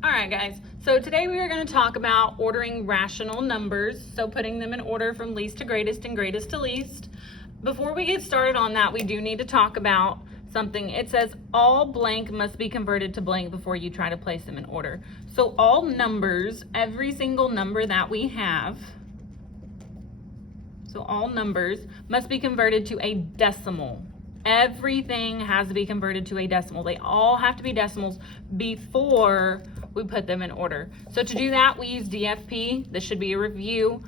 All right, guys. So today we are going to talk about ordering rational numbers. So putting them in order from least to greatest and greatest to least. Before we get started on that, we do need to talk about something. It says all blank must be converted to blank before you try to place them in order. So all numbers, every single number that we have, so all numbers must be converted to a decimal. Everything has to be converted to a decimal. They all have to be decimals before we put them in order. So to do that, we use DFP. This should be a review.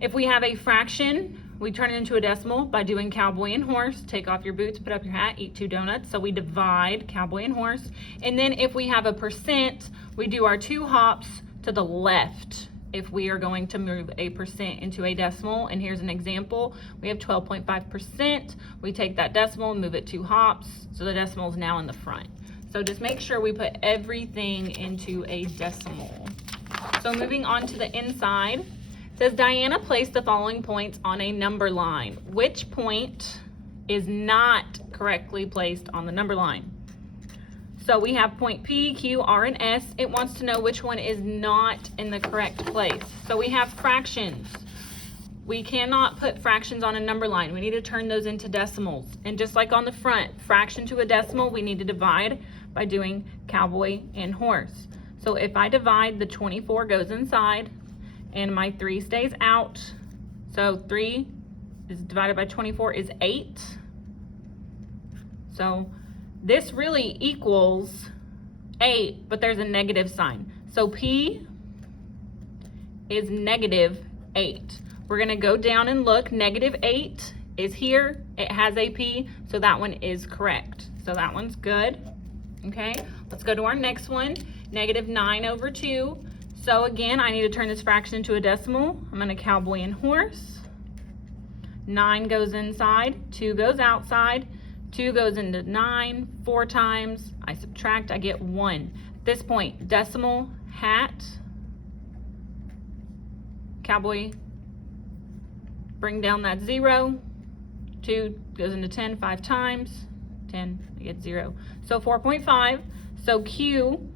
If we have a fraction, we turn it into a decimal by doing cowboy and horse. Take off your boots, put up your hat, eat 2 donuts. So we divide cowboy and horse. And then if we have a percent, we do our 2 hops to the left if we are going to move a percent into a decimal. And here's an example. We have 12.5%. We take that decimal and move it 2 hops. So the decimal is now in the front. So just make sure we put everything into a decimal. So moving on to the inside, it says Diana placed the following points on a number line. Which point is not correctly placed on the number line? So we have point P, Q, R, and S. It wants to know which one is not in the correct place. So we have fractions. We cannot put fractions on a number line. We need to turn those into decimals. And just like on the front, fraction to a decimal, we need to divide by doing cowboy and horse. So if I divide, the 24 goes inside and my 3 stays out. So 3 is divided by 24 is 8. So this really equals 8, but there's a negative sign. So P is negative 8. We're going to go down and look. Negative 8 is here. It has a P, so that one is correct. So that one's good. Okay, let's go to our next one. Negative 9 over 2. So again, I need to turn this fraction into a decimal. I'm going to cowboy and horse. 9 goes inside, 2 goes outside. 2 goes into 9 4 times. I subtract, I get 1. At this point, decimal, hat, cowboy, bring down that 0. 2 goes into 10 5 times. 10, I get 0. So 4.5. So Q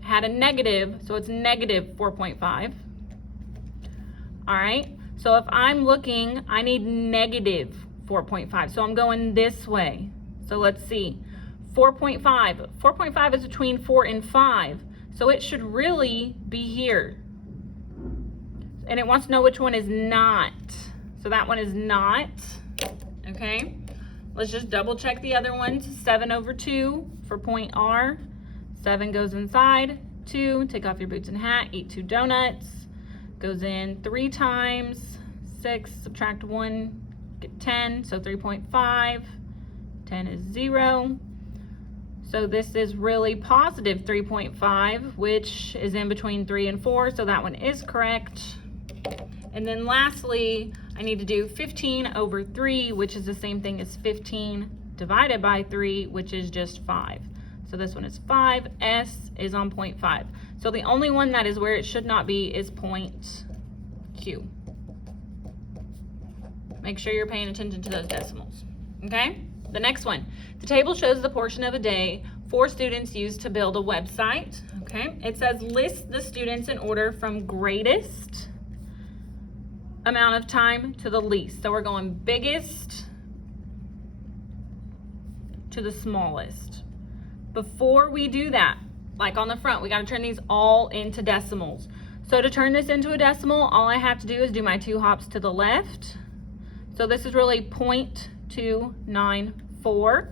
had a negative, so it's negative 4.5. All right, so if I'm looking, I need negative 4.5. So I'm going this way. So let's see. 4.5. 4.5 is between 4 and 5. So it should really be here. And it wants to know which one is not. So that one is not. Okay. Let's just double check the other ones. 7 over 2 for point R. 7 goes inside. 2. Take off your boots and hat. Eat 2 donuts. Goes in 3 times. 6. Subtract 1. 10, so 3.5, 10 is 0. So this is really positive 3.5, which is in between 3 and 4, so that one is correct. And then lastly, I need to do 15 over 3, which is the same thing as 15 divided by 3, which is just 5. So this one is 5, S is on point 5. So the only one that is where it should not be is point Q. Make sure you're paying attention to those decimals, okay? The next one, the table shows the portion of a day 4 students used to build a website, okay? It says list the students in order from greatest amount of time to the least. So we're going biggest to the smallest. Before we do that, like on the front, we gotta turn these all into decimals. So to turn this into a decimal, all I have to do is do my 2 hops to the left. So this is really 0.294.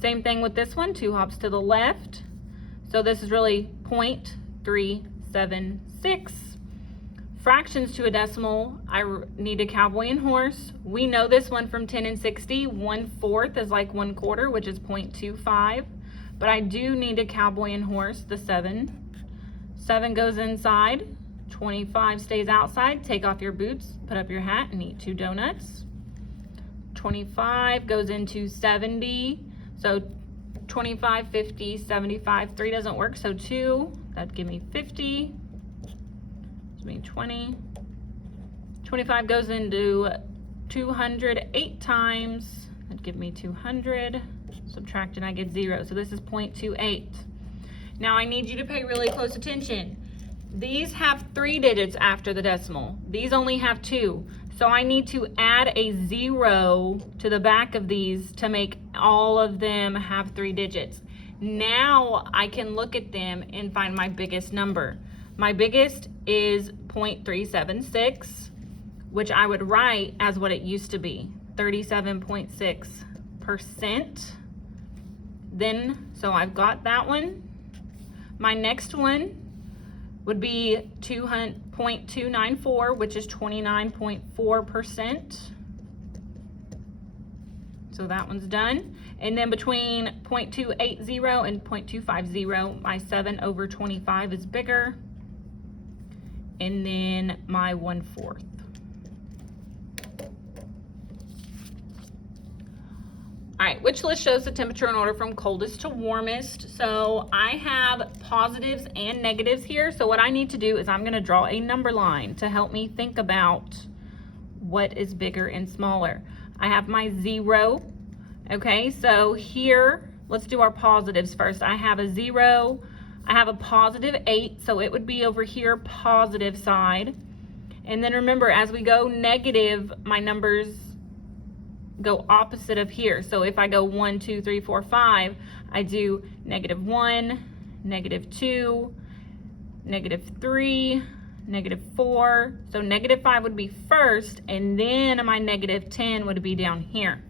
Same thing with this one, 2 hops to the left. So this is really 0.376. Fractions to a decimal, I need a cowboy and horse. We know this one from 10 and 60. 1/4 is like 1/4, which is 0.25. But I do need a cowboy and horse, the 7. 7 goes inside. 25 stays outside. Take off your boots, put up your hat, and eat 2 donuts. 25 goes into 70. So 25, 50, 75, 3 doesn't work. So 2, that'd give me 50. Give me 20. 25 goes into 200 8 times. That'd give me 200. Subtract and I get 0. So this is 0.28. Now I need you to pay really close attention. These have 3 digits after the decimal. These only have 2. So I need to add a 0 to the back of these to make all of them have 3 digits. Now I can look at them and find my biggest number. My biggest is 0.376, which I would write as what it used to be, 37.6%. Then, so I've got that one. My next one would be 0.294, which is 29.4%. So that one's done. And then between 0.280 and 0.250, my 7/25 is bigger. And then my 1/4. All right, which list shows the temperature in order from coldest to warmest? So I have positives and negatives here. So what I need to do is I'm gonna draw a number line to help me think about what is bigger and smaller. I have my 0, okay? So here, let's do our positives first. I have a 0, I have a +8, so it would be over here, positive side. And then remember, as we go negative, my numbers go opposite of here. So if I go 1, 2, 3, 4, 5, I do -1, -2, -3, -4. So -5 would be first, and then my -10 would be down here.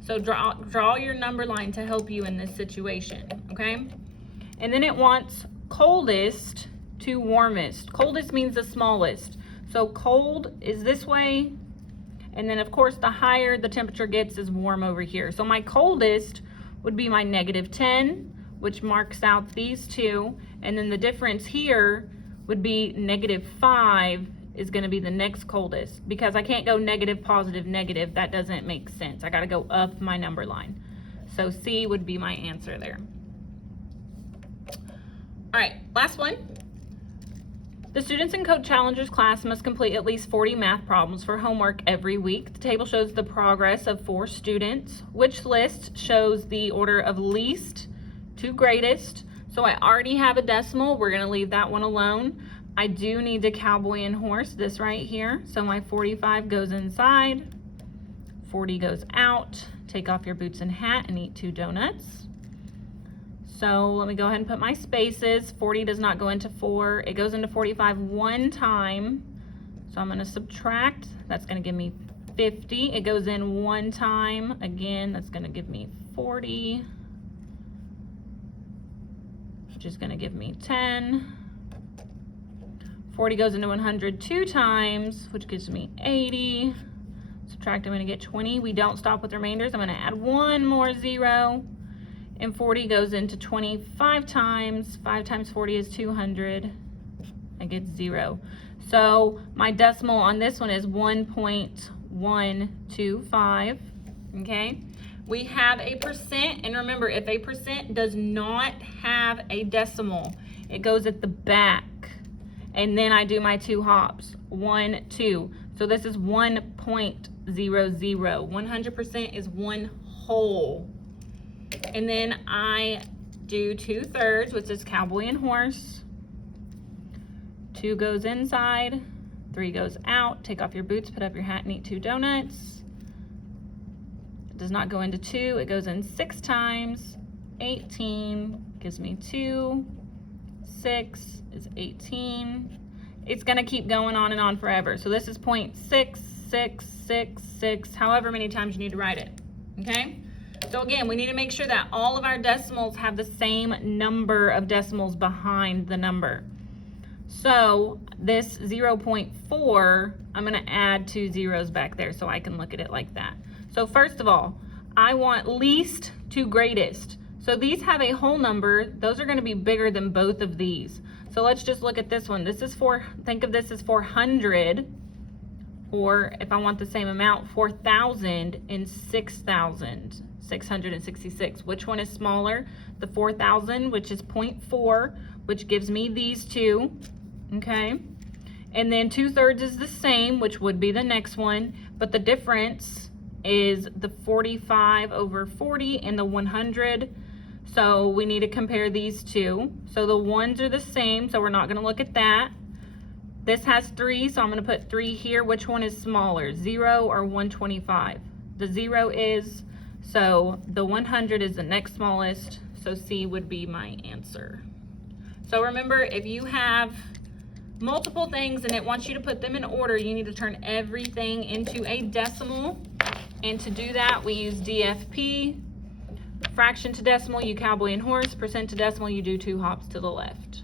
So draw your number line to help you in this situation, okay? And then it wants coldest to warmest. Coldest means the smallest. So cold is this way. And then of course, the higher the temperature gets is warm over here. So my coldest would be my -10, which marks out these two. And then the difference here would be -5 is gonna be the next coldest, because I can't go negative, positive, negative. That doesn't make sense. I gotta go up my number line. So C would be my answer there. All right, last one. The students in Code Challengers class must complete at least 40 math problems for homework every week. The table shows the progress of 4 students. Which list shows the order of least to greatest? So I already have a decimal. We're gonna leave that one alone. I do need to cowboy and horse this right here. So my 45 goes inside, 40 goes out. Take off your boots and hat and eat 2 donuts. So let me go ahead and put my spaces. 40 does not go into 4. It goes into 45 one time. So I'm gonna subtract. That's gonna give me 50. It goes in one time. Again, that's gonna give me 40, which is gonna give me 10. 40 goes into 100 2 times, which gives me 80. Subtract, I'm gonna get 20. We don't stop with remainders. I'm gonna add one more 0. And 40 goes into 25 times. 5 times 40 is 200. I get 0. So my decimal on this one is 1.125, okay? We have a percent, and remember, if a percent does not have a decimal, it goes at the back. And then I do my 2 hops, 1, 2. So this is 1.00. 100% is 1 whole. And then I do 2/3, which is cowboy and horse. 2 goes inside, 3 goes out. Take off your boots, put up your hat, and eat 2 donuts. It does not go into 2, it goes in 6 times. 18 gives me 2. 6 is 18. It's gonna keep going on and on forever. So this is 0.6666, however many times you need to write it, okay? So again, we need to make sure that all of our decimals have the same number of decimals behind the number. So this 0.4, I'm gonna add 2 zeros back there so I can look at it like that. So first of all, I want least to greatest. So these have a whole number. Those are gonna be bigger than both of these. So let's just look at this one. This is think of this as 400, or if I want the same amount, 4,000 and 6,666. Which one is smaller? The 4,000, which is 0.4, which gives me these two, okay? And then 2/3 is the same, which would be the next one, but the difference is the 45/40 and the 100. So we need to compare these two. So the ones are the same, so we're not gonna look at that. This has 3, so I'm gonna put 3 here. Which one is smaller, 0 or 125? The 0 is, so the 100 is the next smallest, so C would be my answer. So remember, if you have multiple things and it wants you to put them in order, you need to turn everything into a decimal. And to do that, we use DFP. Fraction to decimal, you cowboy and horse. Percent to decimal, you do 2 hops to the left.